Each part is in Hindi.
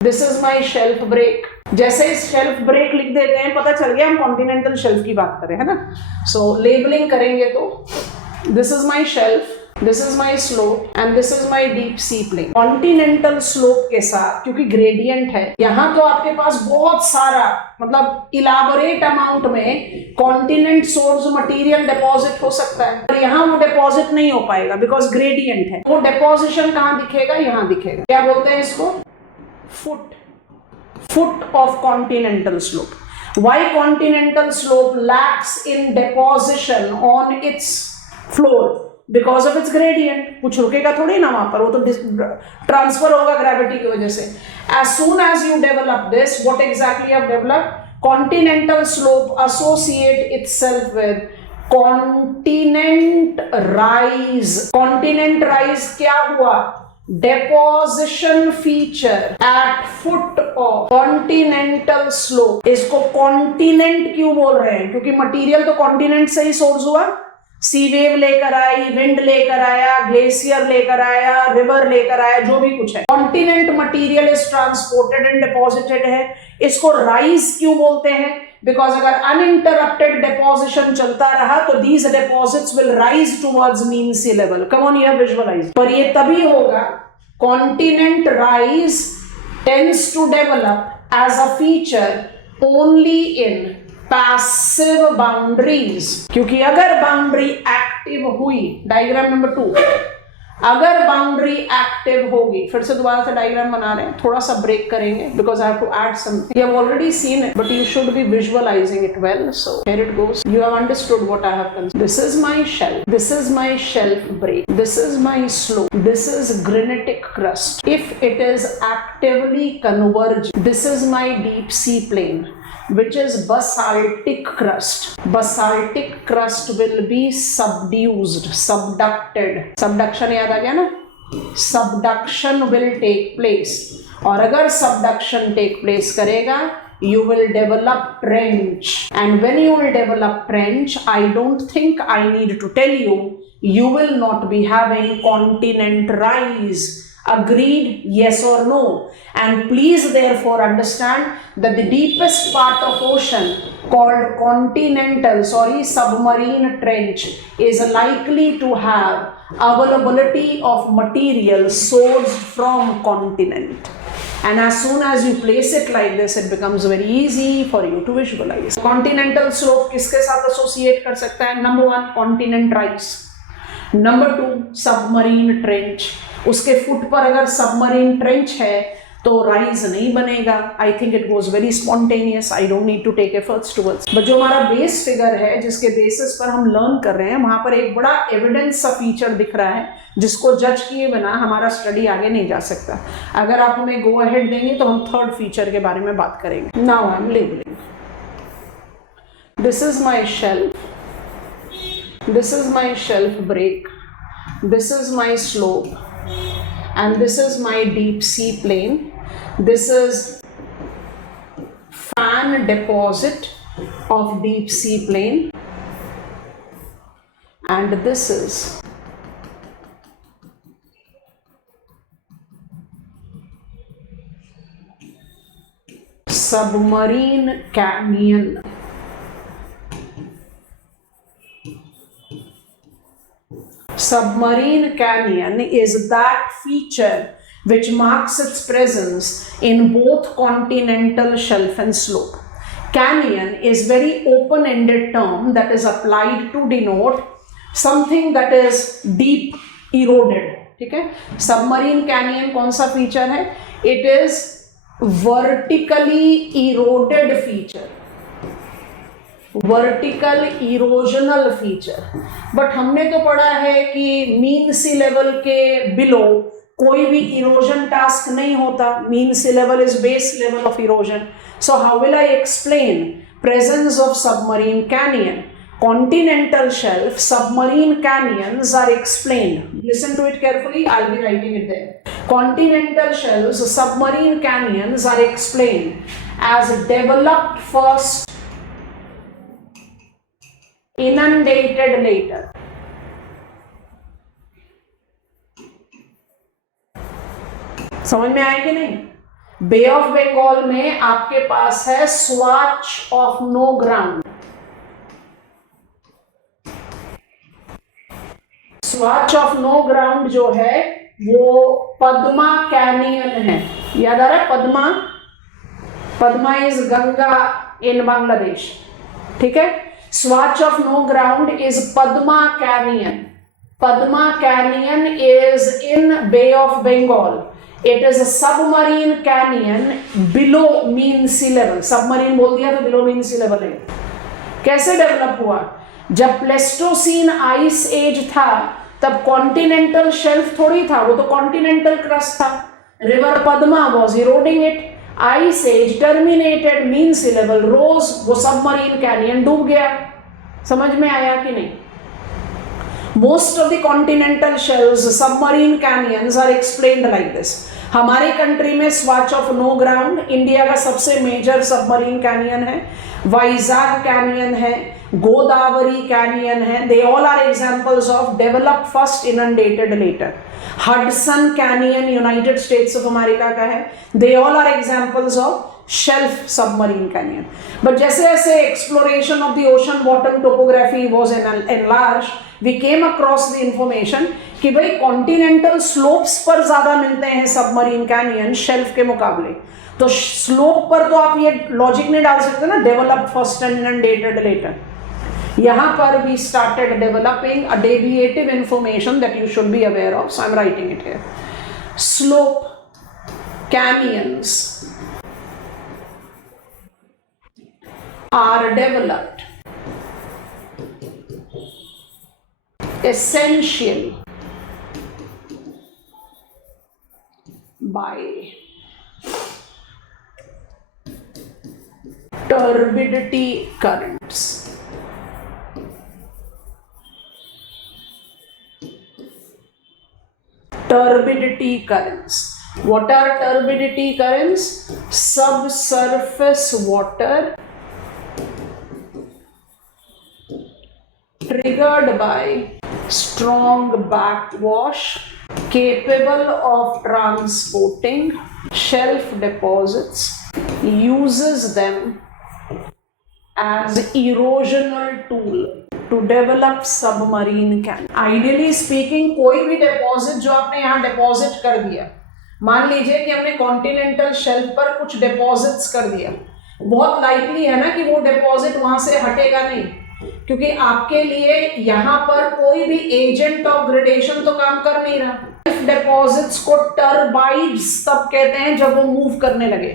This is my shelf break. जैसे इस शेल्फ ब्रेक लिख देते हैं पता चल गया हम कॉन्टिनेंटल शेल्फ की बात करें, है ना। सो लेबलिंग करेंगे तो this is my shelf, this is my slope and this is my deep sea plain. Continental slope के साथ क्योंकि ग्रेडियंट है यहां तो आपके पास बहुत सारा मतलब इलाबोरेट अमाउंट में कॉन्टिनेंट सोर्स मटेरियल डिपॉजिट हो सकता है, पर यहां वो डिपॉजिट नहीं हो पाएगा बिकॉज ग्रेडियंट है। वो डिपॉजिशन कहां दिखेगा, यहां दिखेगा। क्या बोलते हैं इसको, foot of continental slope. Why continental slope lacks in deposition on its floor? Because of its gradient. कुछ रुकेगा थोड़ी ना वहां पर, वो तो ट्रांसफर होगा ग्रेविटी की वजह से। As soon as you develop this, what exactly you have developed? Continental slope associate itself with continent rise. Continent rise क्या हुआ, deposition feature at foot of continental slope। इसको कॉन्टिनेंट क्यों बोल रहे हैं, क्योंकि मटेरियल तो कॉन्टिनेंट से ही सोर्स हुआ। सी वेव लेकर आई, विंड लेकर आया, ग्लेशियर लेकर आया, रिवर लेकर आया, जो भी कुछ है continent material is transported and deposited है। इसको राइज क्यों बोलते हैं, बिकॉज अगर अनइंटरप्टेड डिपॉजिशन चलता रहा तो these deposits will rise towards mean sea level. Come on, यह विजुअलाइज। पर ये तभी होगा, continent rise tends to develop as a feature only in passive boundaries. क्योंकि अगर बाउंड्री एक्टिव हुई, डायग्राम नंबर 2, अगर बाउंड्री एक्टिव होगी, फिर से दोबारा से डायग्राम बना रहे हैं, थोड़ा सा ब्रेक करेंगे because I have to add something. You have already seen it but you should be visualizing it well. So here it goes. You have understood what I have considered. This is my shelf, this is my shelf break, this is my slope, this is granitic crust. If it is actively converge, this is my deep sea plain which is basaltic crust. Basaltic crust will be subduced, subducted. Subduction याद आ गया ना, subduction will take place, और अगर subduction take place करेगा you will develop trench, and when you will develop trench, I don't think I need to tell you, you will not be having continent rise. Agreed? Yes or no? And please therefore understand that the deepest part of ocean called submarine trench is likely to have availability of material sourced from continent. And as soon as you place it like this, it becomes very easy for you to visualize. Continental slope किसके साथ associate कर सकता है? Number 1, continent rise. Number 2, submarine trench. उसके फुट पर अगर सबमरीन ट्रेंच है तो राइज नहीं बनेगा। I think it was very spontaneous, I don't need to take efforts towards. But जो हमारा बेस फिगर है जिसके बेसिस पर हम लर्न कर रहे हैं, वहां पर एक बड़ा एविडेंस सा फीचर दिख रहा है जिसको जज किए बिना हमारा स्टडी आगे नहीं जा सकता। अगर आप हमें गो अहेड देंगे तो हम थर्ड फीचर के बारे में बात करेंगे। Now I am labelling. This is my shelf, this is my shelf break, this is my slope, and this is my deep sea plane. This is fan deposit of deep sea plane, and this is submarine canyon. Submarine canyon is that feature which marks its presence in both continental shelf and slope. Canyon is very open-ended term that is applied to denote something that is deep eroded. ठीक है, submarine canyon कौन सा feature है? It is vertically eroded feature, vertical erosional feature. But हमने तो पढ़ा है कि मीन सी लेवल के बिलो कोई भी इरोजन टास्क नहीं होता। Mean sea level is base level of erosion. So how will I explain presence of submarine canyon? Continental shelf, submarine canyons are explained. Listen to it carefully, I'll be writing it there. Continental shelves, submarine canyons are explained as developed first, inundated later. समझ में आएगी नहीं? बे ऑफ बंगाल में आपके पास है Swatch of No Ground. Swatch of No Ground जो है वो पद्मा कैनियन है। याद आ रहा है पद्मा? पद्मा इज गंगा इन बांग्लादेश, ठीक है। Swatch of No Ground is Padma canyon. Padma Canyon is in Bay of Bengal. It is a submarine canyon below mean sea level. Submarine बोल दिया तो below mean sea level है। कैसे डेवलप हुआ? जब प्लेस्टोसीन आइस एज था तब कॉन्टिनेंटल शेल्फ थोड़ी था, वो तो कॉन्टिनेंटल क्रस्ट था। River Padma was eroding it. Ice age terminated, mean sea level rose, वो सबमरीन कैनियन डूब गया। समझ में आया कि नहीं? Most of the continental shelves, submarine canyons are explained like this. हमारे कंट्री में Swatch of No Ground India का सबसे मेजर सबमरीन कैनियन है, वाइजाग कैनियन है, गोदावरी कैनियन है। They all are examples of develop first inundated later. Hudson canyon United States of America का है। They all are examples of shelf submarine canyon. But जैसे जैसे exploration of the ocean bottom topography was enlarge, we came across the information कि भाई कॉन्टिनेंटल स्लोप्स पर ज्यादा मिलते हैं सबमरीन कैनियन शेल्फ के मुकाबले। तो स्लोप पर तो आप ये लॉजिक नहीं डाल सकते ना, develop first and inundated later. यहां पर वी स्टार्टेड डेवलपिंग अ डेविएटिव information that you should be aware of, so I am writing it here. Slope canyons are developed essentially by turbidity currents. Turbidity currents. What are turbidity currents? Subsurface water triggered by strong backwash capable of transporting shelf deposits, uses them as erosional tool to develop submarine canyon. Ideally speaking, कोई भी deposit जो आपने यहाँ deposit कर दिया, मान लीजिए कि हमने कॉन्टिनेंटल शेल्फ पर कुछ डिपॉजिट्स कर दिया, बहुत लाइकली है ना कि वो डिपॉजिट वहां से हटेगा नहीं, क्योंकि आपके लिए यहाँ पर कोई भी एजेंट ऑफ ग्रेडेशन तो काम कर नहीं रहा। डिपॉजिट्स को टर्बाइड्स तब कहते हैं जब वो मूव करने लगे।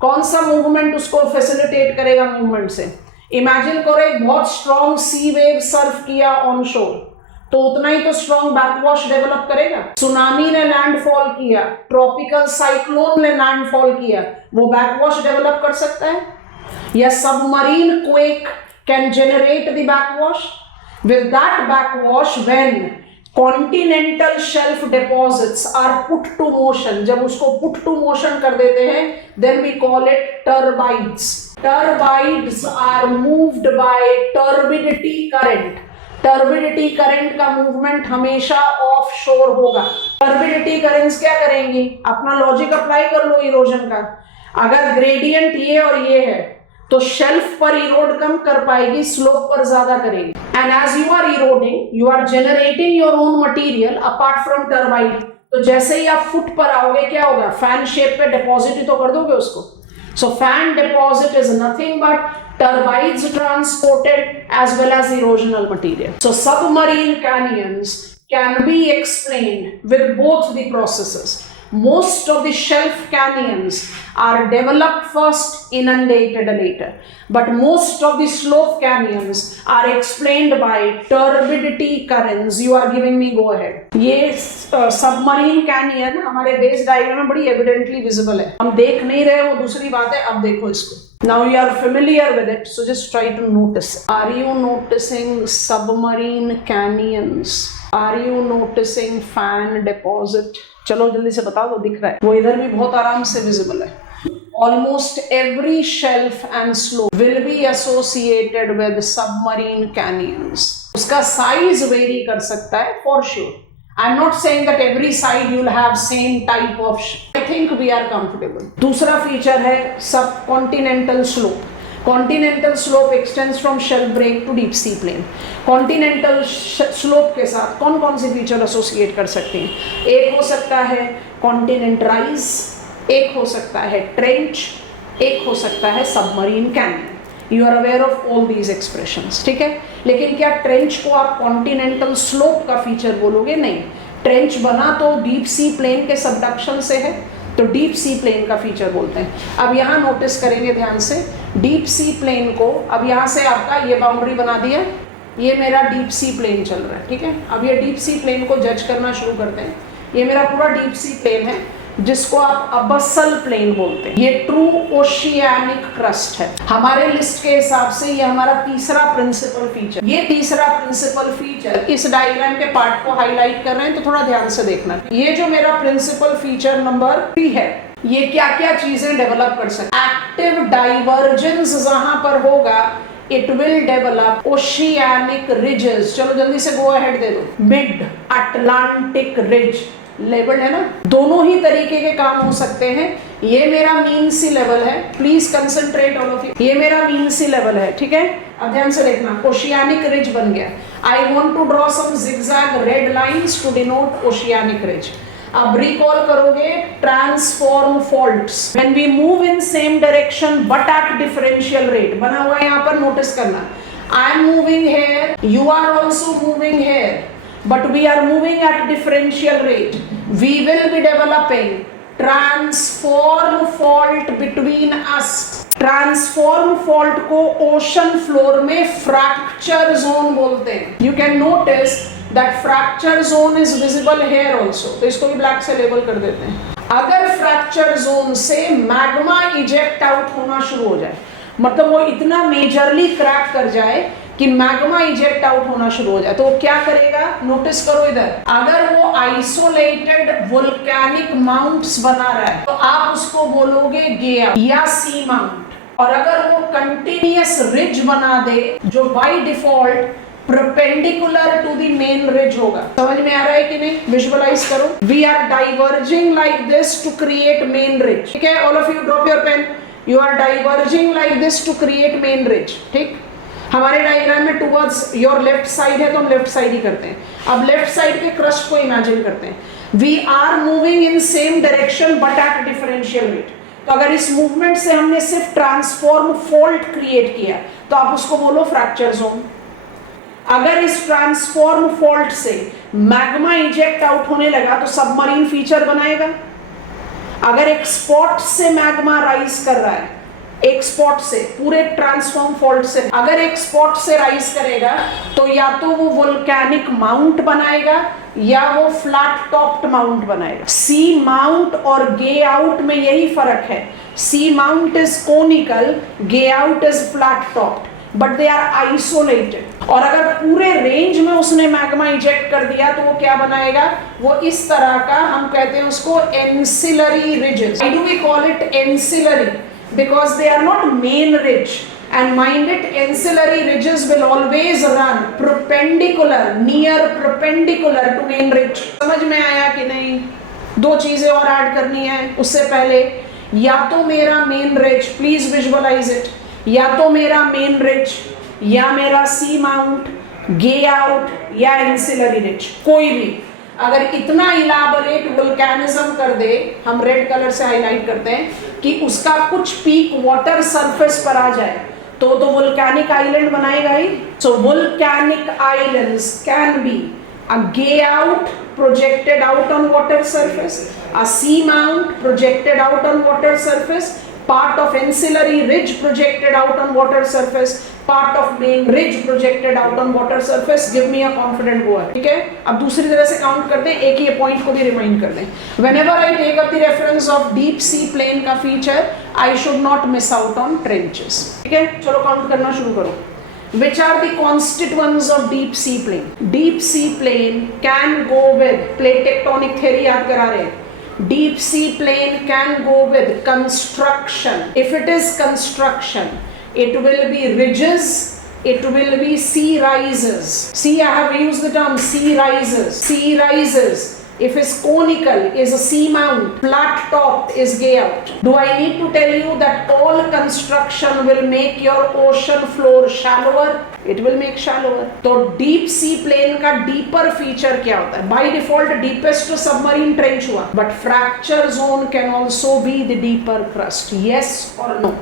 कौन सा मूवमेंट उसको फैसिलिटेट करेगा? मूवमेंट से इमेजिन करो एक बहुत स्ट्रॉन्ग सी वेव सर्फ किया ऑन शोर, तो उतना ही तो स्ट्रॉन्ग बैकवॉश डेवलप करेगा। सुनामी ने लैंडफॉल किया, ट्रॉपिकल साइक्लोन ने लैंडफॉल किया, वो बैकवॉश डेवलप कर सकता है? या submarine quake can generate the backwash. With that backwash when continental shelf deposits are put to motion, जब उसको पुट टू मोशन कर देते हैं, then we call it turbidites. Turbidites are moved by turbidity current. Turbidity current का मूवमेंट हमेशा ऑफ शोर होगा। टर्बिडिटी करंट्स क्या करेंगी? अपना लॉजिक अप्लाई कर लो इरोजन का। अगर ग्रेडियंट ये और ये है तो शेल्फ पर इरोड कम कर पाएगी, स्लोप पर ज्यादा करेगी। And as you are eroding you are generating your own material apart from turbidite. तो जैसे ही आप फुट पर आओगे क्या होगा? फैन शेप पे डिपॉजिट ही तो कर दोगे उसको। So fan deposit is nothing but turbides transported as well as erosional material. So submarine canyons can be explained with both the processes. Most of the shelf canyons are developed first, inundated later. But most of the slope canyons are explained by turbidity currents. You are giving me go ahead. ये submarine canyon हमारे base diagram में बड़ी evidently visible है। हम देख नहीं रहे वो दूसरी बात है, अब देखो इसको। Now you are familiar with it, so just try to notice. Are you noticing submarine canyons? Are you noticing fan deposit? चलो जल्दी से बताओ, तो दिख रहा है वो इधर भी बहुत आराम से विजिबल है। Almost every shelf and slope will be associated with submarine canyons. उसका size vary कर सकता है for sure. I'm not saying that every side you'll have same type of I think we are comfortable. दूसरा फीचर है सब continental slope. Continental slope extends from shelf break to deep sea plain. Continental slope के साथ कौन कौन से फीचर एसोसिएट कर सकते हैं? एक हो सकता है कॉन्टिनेंट राइज, एक हो सकता है ट्रेंच, एक हो सकता है submarine canyon. You are aware of all these expressions, ठीक है। लेकिन क्या ट्रेंच को आप कॉन्टिनेंटल स्लोप का फीचर बोलोगे? नहीं, ट्रेंच बना तो डीप सी प्लेन के सबडक्शन से है, तो डीप सी प्लेन का फीचर बोलते हैं। अब यहाँ नोटिस करेंगे ध्यान से, डीप सी प्लेन को, अब यहाँ से आपका ये बाउंड्री बना दिया, ये मेरा डीप सी प्लेन चल रहा है, ठीक है। अब ये डीप सी प्लेन को जज करना शुरू करते हैं। ये मेरा पूरा डीप सी प्लेन है जिसको आप अबसल प्लेन बोलते हैं। ये ट्रू ओशियानिक क्रस्ट है। हमारे लिस्ट के हिसाब से ये हमारा तीसरा प्रिंसिपल फीचर। ये तीसरा प्रिंसिपल फीचर इस डायग्राम के पार्ट को हाईलाइट कर रहे हैं, तो थोड़ा ध्यान से देखना। ये जो मेरा प्रिंसिपल फीचर नंबर 3 है, ये क्या क्या चीजें डेवलप कर सकते हैं? एक्टिव डाइवर्जेंस जहां पर होगा, it will develop oceanic ridges. चलो जल्दी से गो अहेड दे दो। मिड अटलांटिक रिज लेवल है ना, दोनों ही तरीके के काम हो सकते हैं। ये मेरा मीन सी लेवल है, please concentrate all of you. ये मेरा मीन सी लेवल है, ठीक है। अब ध्यान से देखना, ओशियानिक रिज बन गया। I want to draw some zigzag red lines to denote oceanic ridge. अब रिकॉल करोगे transform faults when we move in same direction but at differential rate. बना हुआ है यहाँ पर, नोटिस करना। I am moving here, you are also moving here, but we are moving at differential rate. We will be developing transform fault between us. Transform fault को ocean floor में fracture zone बोलते हैं। You can notice that fracture zone is visible here also. तो इसको भी black से label कर देते हैं। अगर fracture zone से magma eject out होना शुरू हो जाए, मतलब वो इतना मेजरली क्रैक कर जाए कि मैग्मा इजेक्ट आउट होना शुरू हो जाए, तो वो क्या करेगा? नोटिस करो इधर, अगर वो आइसोलेटेड वोल्केनिक माउंट्स बना रहा है तो आप उसको बोलोगे गेआ या सी माउंट। और अगर वो कंटिन्यूअस रिज बना दे जो by default perpendicular to the main ridge होगा। समझ में आ रहा है कि नहीं? विजुअलाइज करो। We are diverging like this to create main ridge, ठीक है। All of you drop your pen. You are diverging like this to create main ridge, ठीक। हमारे डायग्राम में टुवर्ड्स योर लेफ्ट साइड है तो हम लेफ्ट साइड ही करते हैं। अब लेफ्ट साइड के क्रस्ट को इमेजिन करते हैं। We are moving in same direction but at differential rate. तो अगर इस मूवमेंट से हमने सिर्फ ट्रांसफॉर्म फॉल्ट क्रिएट किया तो आप उसको बोलो फ्रैक्चर जोन। अगर इस ट्रांसफॉर्म फॉल्ट से मैग्मा इजेक्ट आउट होने लगा तो सबमरीन फीचर बनाएगा। अगर एक स्पॉट से मैग्मा राइज कर रहा है, एक स्पॉट से, पूरे ट्रांसफॉर्म फॉल्ट से अगर एक स्पॉट से राइज करेगा तो या तो वो वोल्केनिक माउंट बनाएगा या वो फ्लैट टॉप्ड माउंट बनाएगा। सी माउंट और गे आउट में यही फर्क है। Seamount is conical, guyot is flat topped, but they are isolated. और अगर पूरे रेंज में उसने मैग्मा इजेक्ट कर दिया तो वो क्या बनाएगा? वो इस तरह का, हम कहते हैं उसको ancillary ridges. Why do we call it ancillary? Because they are not main ridge, and mind it, ancillary ridges will always run perpendicular, near perpendicular to main ridge. समझ में आया कि नहीं? दो चीजें और ऐड करनी है उससे पहले। या तो मेरा main ridge, please visualise it, या तो मेरा मेन रिज या मेरा सी माउंट, गे आउट या एंसिलरी रिज, कोई भी अगर इतना इलाबोरेट वोल्केनिज्म कर दे, हम रेड कलर से हाईलाइट करते हैं कि उसका कुछ पीक वाटर सरफेस पर आ जाए तो वोल्केनिक आइलैंड बनाएगा ही। So volcanic islands can be a guyot projected out on water surface, a seamount projected out on water surface, part of ancillary ridge projected out on water surface, part of main ridge projected out on water surface. Give me a confident goer, ठीक है। अब दूसरी तरह से काउंट करते हैं, एक ही पॉइंट को भी रिमाइंड कर दें। Whenever I take up the reference of deep sea plane का feature, I should not miss out on trenches, ठीक है। चलो काउंट करना शुरू करो। Which are the constituents of deep sea plane? Deep sea plane can go with plate tectonic theory याद करा रहे हैं। Deep sea plane can go with construction. If it is construction, it will be ridges, it will be sea rises. See, I have used the term sea rises. Sea rises If is conical, is a sea mount, flat topped, is gay out. Do I need to tell you that all construction will make your ocean floor shallower? It will make shallower. तो deep sea plane का deeper feature क्या होता है? By default deepest submarine trench हुआ, but fracture zone can also be the deeper crust. Yes or no?